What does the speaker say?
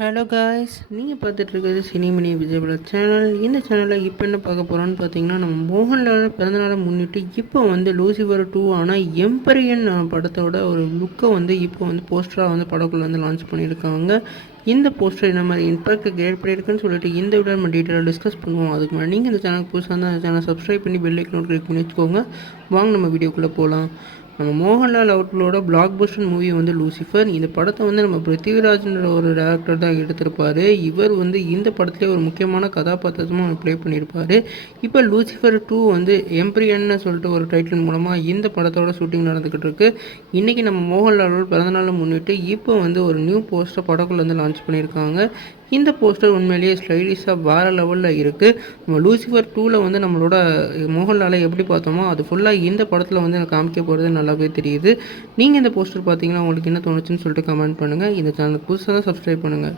Hello guys, நீங்கள் பார்த்துட்ருக்கிறது சினிமணி விஜயபுல channel. இந்த சேனலில் இப்போ என்ன பார்க்க போகிறோன்னு பார்த்தீங்கன்னா, நம்ம மோகன்லால் பிறந்தநாளை முன்னிட்டு இப்போ வந்து லூசிஃபர் 2 ஆனால் எம்பரியன் படத்தோட ஒரு லுக்கை வந்து இப்போ வந்து போஸ்டராக வந்து படக்குள்ளே வந்து லான்ச் பண்ணியிருக்காங்க. இந்த போஸ்டர் என்ன மாதிரி இம்பாக்ட் கிரியேட் பண்ணியிருக்குன்னு சொல்லிட்டு இந்த வீடியோ நம்ம டீட்டெயிலாக டிஸ்கஸ் பண்ணுவோம். அதுக்கு முன்னாடி நீங்கள் இந்த சேனலுக்கு புதுசாக இருந்தால் அந்த சேனல் சப்ஸ்கிரைப் பண்ணி பெல் ஐக்கன் கிளிக் பண்ணி வச்சுக்கோங்க. வாங்க நம்ம வீடியோக்குள்ளே போகலாம். நம்ம மோகன்லால் அவர்களோட பிளாக் பஸ்டர் மூவி வந்து லூசிஃபர். இந்த படத்தை வந்து நம்ம பிருத்திவிராஜ்ன்ற ஒரு டேரக்டர் தான் எடுத்திருப்பார். இவர் வந்து இந்த படத்துலேயே ஒரு முக்கியமான கதாபாத்திரமாக ப்ளே பண்ணியிருப்பார். இப்போ லூசிஃபர் 2 வந்து எம்பரியன்னு சொல்லிட்டு ஒரு டைட்டில் மூலமாக இந்த படத்தோட ஷூட்டிங் நடந்துக்கிட்டு இருக்கு. இன்றைக்கி நம்ம மோகன்லாலோட பிறந்தநாளை முன்னிட்டு இப்போ வந்து ஒரு நியூ போஸ்டர் படக்குள்ளே வந்து லான்ச் பண்ணியிருக்காங்க. இந்த போஸ்டர் உண்மையிலேயே ஸ்டைலிஷாக வேறு லெவலில் இருக்குது. நம்ம லூசிஃபர் 2ல் வந்து நம்மளோட மோகன்லாலை எப்படி பார்த்தோமோ அது ஃபுல்லாக இந்த படத்தில் வந்து எனக்கு காமிக்க போகிறது நல்லாவே தெரியுது. நீங்கள் இந்த போஸ்டர் பார்த்தீங்கன்னா உங்களுக்கு என்ன தோணுச்சுன்னு சொல்லிட்டு கமெண்ட் பண்ணுங்கள். இந்த சேனலுக்கு புதுசாக தான் சப்ஸ்கிரைப் பண்ணுங்கள்.